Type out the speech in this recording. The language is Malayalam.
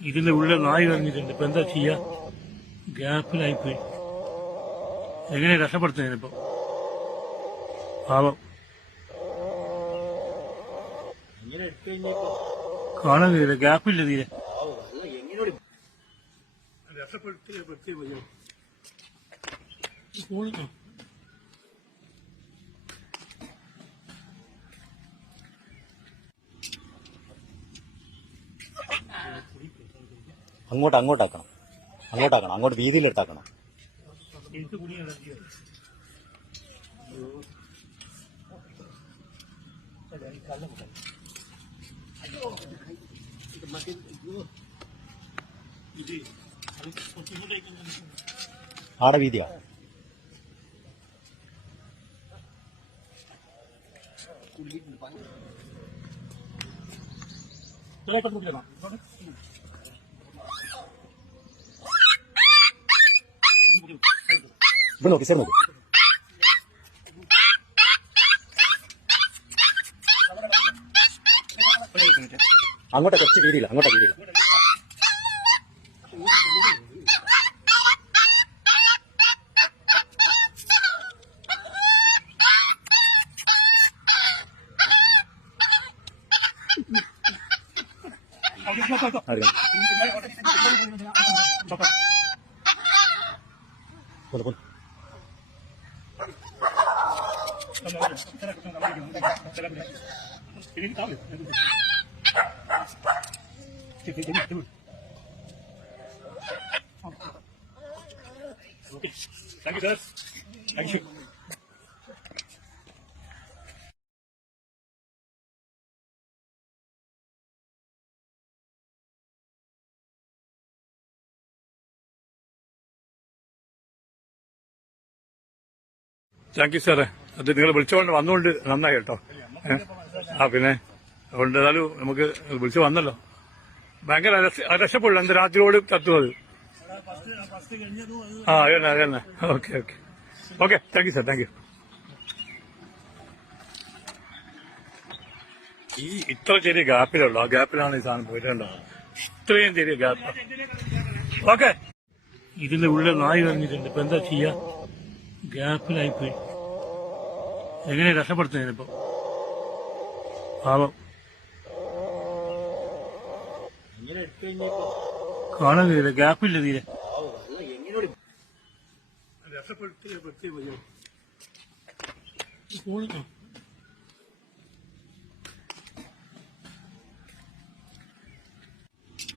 ഇതിന്റെ ഉള്ളിൽ നായ് ഇറങ്ങിയിട്ടുണ്ട്. ഇപ്പൊ എന്താ ചെയ്യാ? ഗ്യാപ്പിലായിപ്പോയി. എങ്ങനെ രക്ഷപ്പെടുത്തുന്നതിനിപ്പോ? പാവം കാണാൻ തീരെ ഗ്യാപ്പില്ല തീരെ. രക്ഷപ്പെടുത്തിയ അങ്ങോട്ടാക്കണം അങ്ങോട്ട് വീതിയിലിട്ടാക്കണം. ആടെ വീതിയാ ഇവിടെ നോക്കി സാർ നോക്കി. അങ്ങോട്ട് കുറച്ച് വീതിയില്ല. Okay. Thank you, sir. Thank you. Thank you സാറേ. അത് നിങ്ങൾ വിളിച്ചുകൊണ്ട് വന്നുകൊണ്ട് നന്നായി കേട്ടോ. പിന്നെ അതുകൊണ്ട് ഏതായാലും നമുക്ക് വിളിച്ചു വന്നല്ലോ. ഭയങ്കര രക്ഷപ്പെടും. എന്ത് രാത്രിയോട് തത്തുന്നത്. അതന്നെ. Okay thank you sir. Thank you. ഈ ഇത്ര ചെറിയ ഗ്യാപ്പിലുള്ളൂ. ആ ഗ്യാപ്പിലാണ് ഈ സാധനം പോയിട്ടുണ്ടോ. ഇത്രയും ചെറിയ ഗ്യാപ്പ്. ഓക്കെ. ഇതിന്റെ ഉള്ളിൽ നായ് ഇറങ്ങിയിട്ടുണ്ട്. ഇപ്പൊ എന്താ ചെയ്യാ? ഗ്യാപ്പിലായിപ്പോയി. എങ്ങനെ രക്ഷപ്പെടുത്തുന്നതിനിപ്പോ? പാവം കാണാൻ തീരെ ഗ്യാപ്പില്ല തീരെ. രക്ഷപ്പെടുത്തിയ